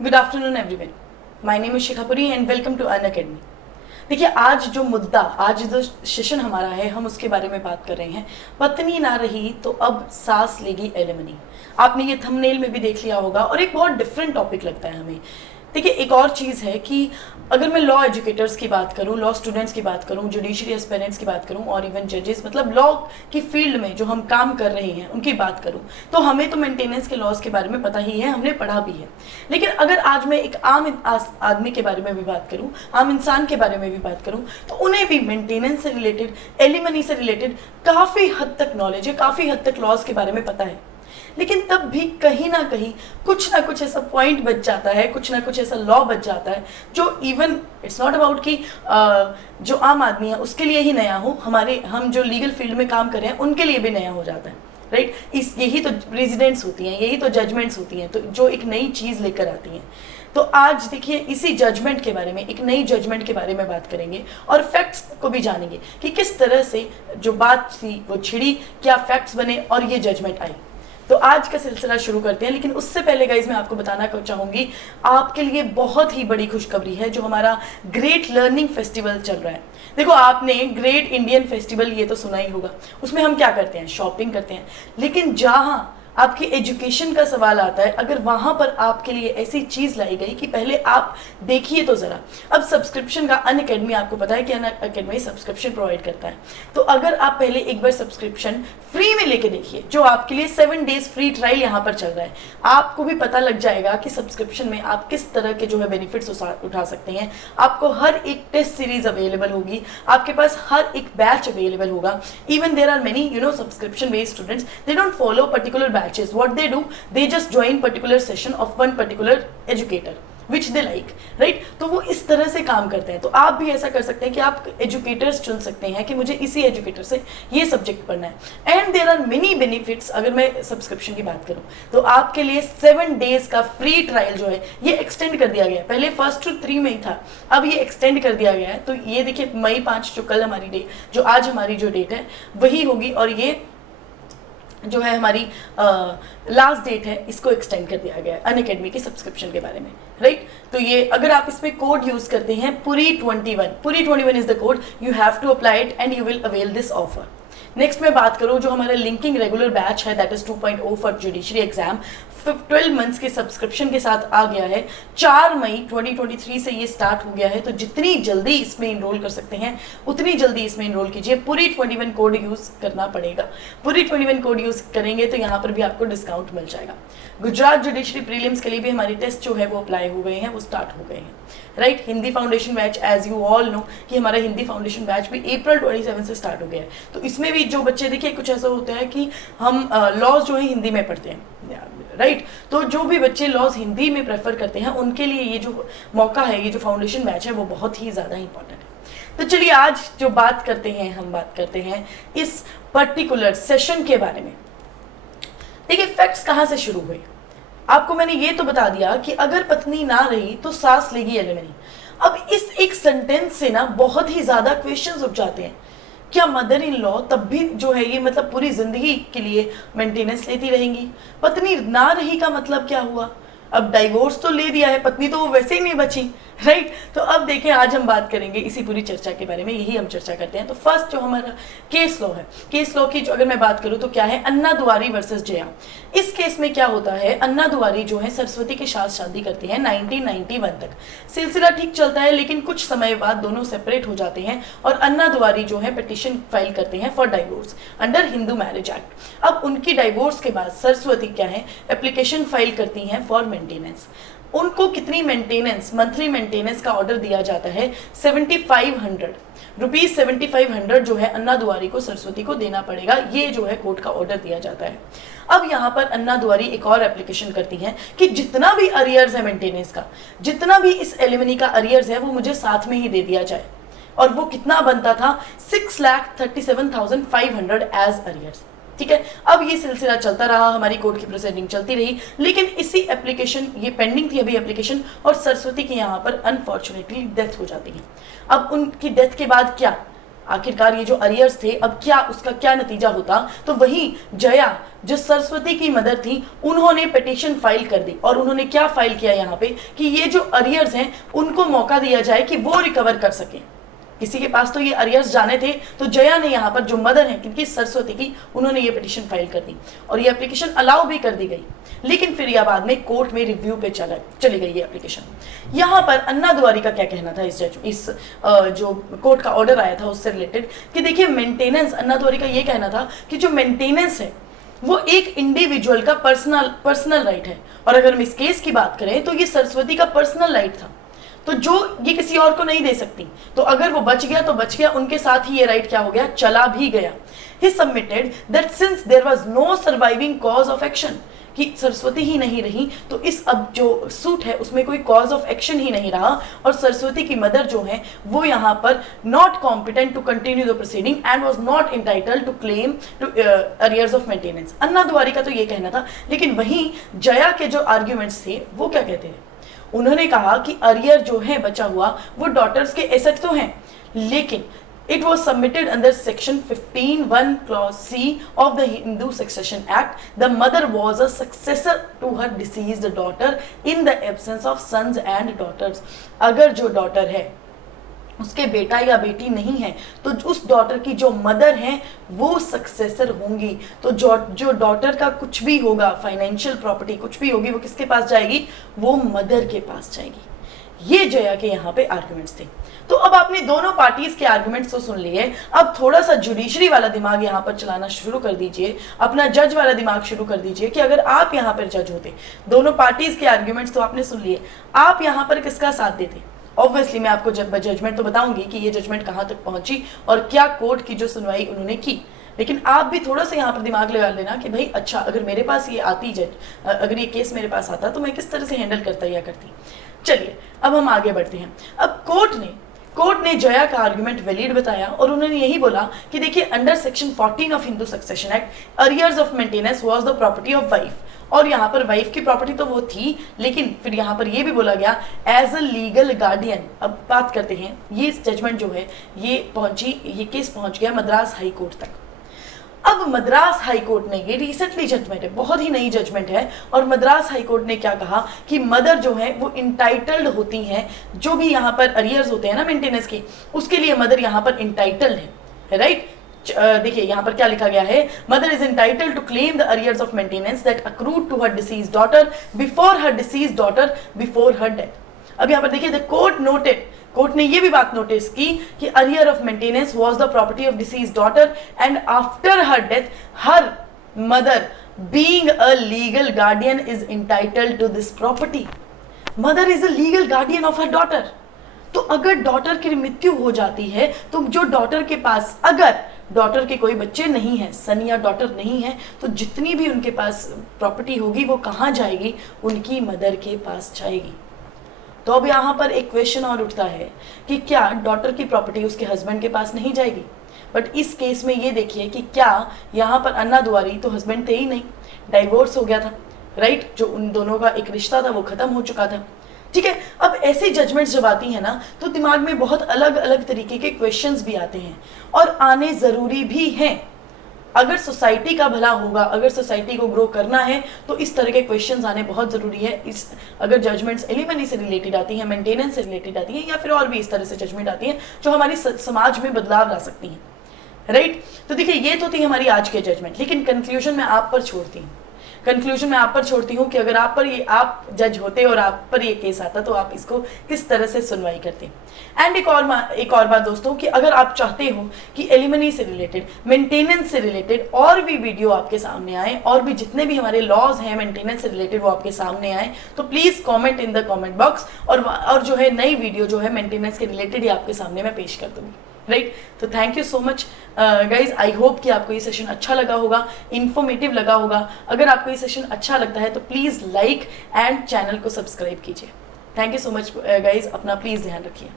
Good afternoon everyone, my name is शिखापुरी and welcome to an academy. देखिए, आज जो session हमारा है, हम उसके बारे में बात कर रहे हैं। पत्नी ना रही तो अब सास लेगी एलिमनी। आपने ये थंबनेल में भी देख लिया होगा और एक बहुत डिफरेंट टॉपिक लगता है हमें। देखिए, एक और चीज़ है कि अगर मैं लॉ एजुकेटर्स की बात करूं, लॉ स्टूडेंट्स की बात करूं, जुडिशरी एस्पिरेंट्स की बात करूं और इवन जजेस, मतलब लॉ की फील्ड में जो हम काम कर रहे हैं उनकी बात करूं, तो हमें तो मेंटेनेंस के लॉज के बारे में पता ही है, हमने पढ़ा भी है। लेकिन अगर आज मैं एक आम आदमी के बारे में भी बात करूं, आम इंसान के बारे में भी बात करूं, तो उन्हें भी मेंटेनेंस से रिलेटेड, एलिमनी से रिलेटेड काफ़ी हद तक नॉलेज है, काफ़ी हद तक लॉज के बारे में पता है। लेकिन तब भी कहीं ना कहीं कुछ ना कुछ ऐसा पॉइंट बच जाता है, कुछ ना कुछ ऐसा लॉ बच जाता है जो इवन इट्स नॉट अबाउट कि जो आम आदमी है उसके लिए ही नया हो, हम जो लीगल फील्ड में काम कर रहे हैं उनके लिए भी नया हो जाता है, राइट। यही तो प्रेसिडेंट्स होती हैं, यही तो जजमेंट्स होती हैं, तो जो एक नई चीज़ लेकर आती हैं। तो आज देखिए, इसी जजमेंट के बारे में, एक नई जजमेंट के बारे में बात करेंगे और फैक्ट्स को भी जानेंगे कि किस तरह से जो बात थी वो छिड़ी, क्या फैक्ट्स बने और ये जजमेंट आई। तो आज का सिलसिला शुरू करते हैं। लेकिन उससे पहले गाइज मैं आपको बताना चाहूँगी, आपके लिए बहुत ही बड़ी खुशखबरी है, जो हमारा ग्रेट लर्निंग फेस्टिवल चल रहा है। देखो, आपने ग्रेट इंडियन फेस्टिवल ये तो सुना ही होगा। उसमें हम क्या करते हैं, शॉपिंग करते हैं। लेकिन जहाँ आपकी एजुकेशन का सवाल आता है, अगर वहाँ पर आपके लिए ऐसी चीज़ लाई गई कि पहले आप देखिए तो ज़रा। अब सब्सक्रिप्शन का अन अकेडमी, आपको पता है कि अन अकेडमी सब्सक्रिप्शन प्रोवाइड करता है। तो अगर आप पहले एक बार सब्सक्रिप्शन फ्री में लेके देखिए, जो आपके लिए 7 डेज फ्री ट्रायल यहाँ पर चल रहा है, आपको भी पता लग जाएगा कि सब्सक्रिप्शन में आप किस तरह के जो है बेनिफिट्स उठा सकते हैं। आपको हर एक टेस्ट सीरीज अवेलेबल होगी, आपके पास हर एक बैच अवेलेबल होगा। Even there are many subscription based students, they don't follow particular batches. What they do, they just join particular session of one particular educator which they like, right? तो वो इस तरह से काम करते हैं। तो आप भी ऐसा कर सकते हैं कि आप एजुकेटर्स चुन सकते हैं कि मुझे इसी एजुकेटर से ये सब्जेक्ट पढ़ना है। And there are many benefits. अगर मैं सब्सक्रिप्शन की बात करूं तो आपके लिए 7 डेज का फ्री ट्रायल जो है ये एक्सटेंड कर दिया गया है। पहले 1 to 3 मई था, अब ये एक्सटेंड कर दिया गया है। तो ये देखिए, मई 5 जो कल हमारी डेट, जो आज हमारी जो डेट है वही होगी, और ये जो है हमारी लास्ट डेट है, इसको एक्सटेंड कर दिया गया है अन अकेडमी के सब्सक्रिप्शन के बारे में, राइट। तो ये अगर आप इसमें कोड यूज करते हैं पुरी21 is the code, you have to apply it and you will avail this offer. Next मैं बात करूं, जो हमारा लिंकिंग रेगुलर बैच है, that is 2.0 for judiciary exam, 12 months के सब्सक्रिप्शन के साथ आ गया है। 4 मई 2023 से ये स्टार्ट हो गया है। तो जितनी जल्दी इसमें इनरोल कर सकते हैं उतनी जल्दी इसमें इनरोल कीजिए। पूरी 21 कोड यूज़ करना पड़ेगा। पूरी 21 कोड यूज़ करेंगे तो यहाँ पर भी आपको डिस्काउंट मिल जाएगा। गुजरात जुडिशरी प्रीलिम्स के लिए भी हमारे टेस्ट जो है वो अप्लाई हो गए हैं, वो स्टार्ट हो गए हैं, right. Hindi foundation batch, as you all know कि हमारा हिंदी फाउंडेशन बैच भी अप्रैल 27 से स्टार्ट हो गया है। तो इसमें भी जो बच्चे, देखिए कुछ ऐसा होता है कि हम लॉज जो है हिंदी में पढ़ते हैं, राइट। तो जो भी बच्चे लॉज हिंदी में प्रेफर करते हैं उनके लिए ये जो मौका है, ये जो फाउंडेशन बैच है वो बहुत ही ज़्यादा इंपॉर्टेंट है। तो चलिए आज जो बात करते हैं, हम बात करते हैं इस पर्टिकुलर सेशन के बारे में। देखिए, फैक्ट्स कहाँ से शुरू हुए। आपको मैंने ये तो बता दिया कि अगर पत्नी ना रही तो सास लेगी एलिमनी। अब इस एक सेंटेंस से ना बहुत ही ज़्यादा क्वेश्चंस उठ जाते हैं। क्या मदर इन लॉ तब भी जो है ये मतलब पूरी जिंदगी के लिए मेंटेनेंस लेती रहेंगी? पत्नी ना रही का मतलब क्या हुआ? अब डाइवोर्स तो ले दिया है, पत्नी तो वैसे ही नहीं बची, राइट। तो अब देखें, आज हम बात करेंगे इसी पूरी चर्चा के बारे में, यही हम चर्चा करते हैं। तो फर्स्ट जो हमारा केस लॉ है, केस लॉ की जो अगर मैं बात करूं तो क्या है, अन्ना दुआरी वर्सेस जया। इस केस में क्या होता है, अन्ना दुआरी जो है सरस्वती के साथ शादी करती है 1991 तक। सिलसिला ठीक चलता है, लेकिन कुछ समय बाद दोनों सेपरेट हो जाते हैं और अन्ना दुआरी जो है पिटिशन फाइल करते हैं for divorce under Hindu marriage act. अब उनकी डाइवोर्स के बाद सरस्वती क्या है, एप्लीकेशन फाइल करती हैं फॉर मेंटेनेंस। उनको कितनी मेंटेनेंस, मंथली मेंटेनेंस का ऑर्डर दिया जाता है 7500 रुपीज, 7500 जो है अन्ना दुआरी को सरस्वती को देना पड़ेगा। ये जो है कोर्ट का ऑर्डर दिया जाता है। अब यहाँ पर अन्ना दुआरी एक और एप्लीकेशन करती है कि जितना भी अरियर्स है मेंटेनेंस का, जितना भी इस एलिमनी का अरियर्स है वो मुझे साथ में ही दे दिया जाए। और वो कितना बनता था, 6,37,500 एज अरियर्स, ठीक है। अब ये सिलसिला चलता रहा, हमारी कोर्ट की प्रोसीडिंग चलती रही, लेकिन इसी एप्लीकेशन, ये पेंडिंग थी अभी एप्लीकेशन, और सरस्वती की यहाँ पर अनफॉर्चुनेटली डेथ हो जाती है। अब उनकी डेथ के बाद क्या, आखिरकार ये जो अरियर्स थे अब क्या उसका क्या नतीजा होता, तो वहीं जया जो सरस्वती की मदर थी उन्होंने पिटीशन फाइल कर दी और उन्होंने क्या फाइल किया यहाँ पे कि ये जो अरियर्स हैं उनको मौका दिया जाए कि वो रिकवर कर सकें। किसी के पास तो ये अरियर्स जाने थे, तो जया ने यहाँ पर जो मदर है किनकी, सरस्वती की, उन्होंने ये पिटीशन फाइल कर दी और ये एप्लीकेशन अलाउ भी कर दी गई। लेकिन फिर यह बाद में कोर्ट में रिव्यू पे चली गई ये एप्लीकेशन। यहाँ पर अन्ना दुआरी का क्या कहना था इस जो कोर्ट का ऑर्डर आया था उससे रिलेटेड कि देखिए मेंटेनेंस, अन्ना दुआरी का ये कहना था कि जो मेंटेनेंस है वो एक इंडिविजुअल का पर्सनल राइट है, और अगर हम इस केस की बात करें तो ये सरस्वती का पर्सनल राइट था, तो जो ये किसी और को नहीं दे सकती, तो अगर वो बच गया तो बच गया, उनके साथ ही ये राइट क्या हो गया, चला भी गया। He submitted that since there was no surviving cause of action, कि सरस्वती ही नहीं रही तो इस अब जो सूट है उसमें कोई कॉज ऑफ एक्शन ही नहीं रहा, और सरस्वती की मदर जो है वो यहाँ पर not competent to continue the proceeding and was not entitled to claim to arrears of maintenance. Anna Duari का तो ये कहना था, लेकिन वहीं जया के जो आर्ग्यूमेंट्स थे वो क्या कहते हैं, उन्होंने कहा कि अरियर जो है बचा हुआ वो डॉटर्स के एसेट तो हैं, लेकिन it was submitted under section 15(1) clause C of the Hindu Succession Act. The mother was a successor to her deceased daughter in the absence of sons and daughters. अगर जो डॉटर है उसके बेटा या बेटी नहीं है तो उस डॉटर की जो मदर है वो सक्सेसर होंगी, तो जो डॉटर का कुछ भी होगा, फाइनेंशियल प्रॉपर्टी कुछ भी होगी, वो किसके पास जाएगी, वो मदर के पास जाएगी। ये जया के यहाँ पे आर्गुमेंट्स थे। तो अब आपने दोनों पार्टीज के आर्गुमेंट्स तो सुन लिए, अब थोड़ा सा जुडिशरी वाला दिमाग यहाँ पर चलाना शुरू कर दीजिए, अपना जज वाला दिमाग शुरू कर दीजिए कि अगर आप यहाँ पर जज होते, दोनों पार्टीज के आर्गुमेंट्स तो आपने सुन लिए, आप यहाँ पर किसका साथ देते। ऑब्वियसली मैं आपको जजमेंट तो बताऊंगी कि ये जजमेंट कहाँ तक पहुंची और क्या कोर्ट की जो सुनवाई उन्होंने की, लेकिन आप भी थोड़ा सा यहाँ पर दिमाग लगा लेना कि भाई अच्छा अगर मेरे पास ये आती अगर ये केस मेरे पास आता तो मैं किस तरह से हैंडल करता या करती। चलिए अब हम आगे बढ़ते हैं। अब कोर्ट ने जया का आर्गुमेंट वैलिड बताया और उन्होंने यही बोला कि देखिए under section 14 of Hindu succession act arrears of maintenance was the property of wife, और यहाँ पर वाइफ की प्रॉपर्टी तो वो थी, लेकिन फिर यहाँ पर ये भी बोला गया एज अ लीगल गार्डियन। अब बात करते हैं, ये जजमेंट जो है ये केस पहुंच गया मद्रास हाई कोर्ट तक। अब मद्रास हाई कोर्ट ने, ये रिसेंटली जजमेंट है, बहुत ही नई जजमेंट है, और मद्रास हाई कोर्ट ने क्या कहा कि मदर जो है वो इंटाइटल्ड होती हैं, जो भी यहाँ पर अरियर्स होते हैं ना मेंटेनेंस की, उसके लिए मदर यहाँ पर इंटाइटल्ड है, राइट। देखिए यहाँ पर क्या लिखा गया है, mother is entitled to claim the arrears of maintenance that accrued to her deceased daughter before her death. अब यहाँ पर देखिए द कोर्ट ने ये भी बात नोटिस की कि arrear of maintenance was the property of deceased daughter and after her death her mother being a legal guardian is entitled to this property. Mother is a legal guardian of her daughter. तो अगर daughter की मृत्यु हो जाती है तो जो daughter के पास, अगर डॉटर के कोई बच्चे नहीं हैं, सन या डॉटर नहीं है, तो जितनी भी उनके पास प्रॉपर्टी होगी वो कहाँ जाएगी, उनकी मदर के पास जाएगी। तो अब यहाँ पर एक क्वेश्चन और उठता है कि क्या डॉटर की प्रॉपर्टी उसके हस्बैंड के पास नहीं जाएगी। बट इस केस में ये देखिए कि क्या यहाँ पर अन्ना दुआरी तो हस्बैंड थे ही नहीं, डाइवोर्स हो गया था, राइट। जो उन दोनों का एक रिश्ता था वो खत्म हो चुका था, ठीक है। अब ऐसी जजमेंट्स जब आती है ना तो दिमाग में बहुत अलग अलग तरीके के क्वेश्चंस भी आते हैं और आने ज़रूरी भी हैं। अगर सोसाइटी का भला होगा, अगर सोसाइटी को ग्रो करना है तो इस तरह के क्वेश्चंस आने बहुत ज़रूरी है। अगर जजमेंट्स एलिमनी से रिलेटेड आती हैं, मेंटेनेंस से रिलेटेड आती हैं, या फिर और भी इस तरह से जजमेंट आती हैं जो हमारी समाज में बदलाव ला सकती हैं, राइट। तो देखिए ये तो थी हमारी आज के जजमेंट, लेकिन कंक्लूजन मैं आप पर छोड़ती हूँ। कि अगर आप जज होते और आप पर ये केस आता तो आप इसको किस तरह से सुनवाई करते। एंड एक और बात दोस्तों कि अगर आप चाहते हो कि एलिमनी से रिलेटेड, मेंटेनेंस से रिलेटेड और भी वीडियो आपके सामने आए, और भी जितने भी हमारे लॉज हैं मेंटेनेंस से रिलेटेड वो आपके सामने आए, तो please comment in the comment box, और जो है नई वीडियो जो है मेंटेनेंस के रिलेटेड ही आपके सामने मैं पेश कर दूँगी, राइट। तो thank you so much guys. I hope कि आपको ये सेशन अच्छा लगा होगा, इन्फॉर्मेटिव लगा होगा। अगर आपको ये सेशन अच्छा लगता है तो प्लीज़ लाइक एंड चैनल को सब्सक्राइब कीजिए। Thank you so much guys, अपना प्लीज़ ध्यान रखिए।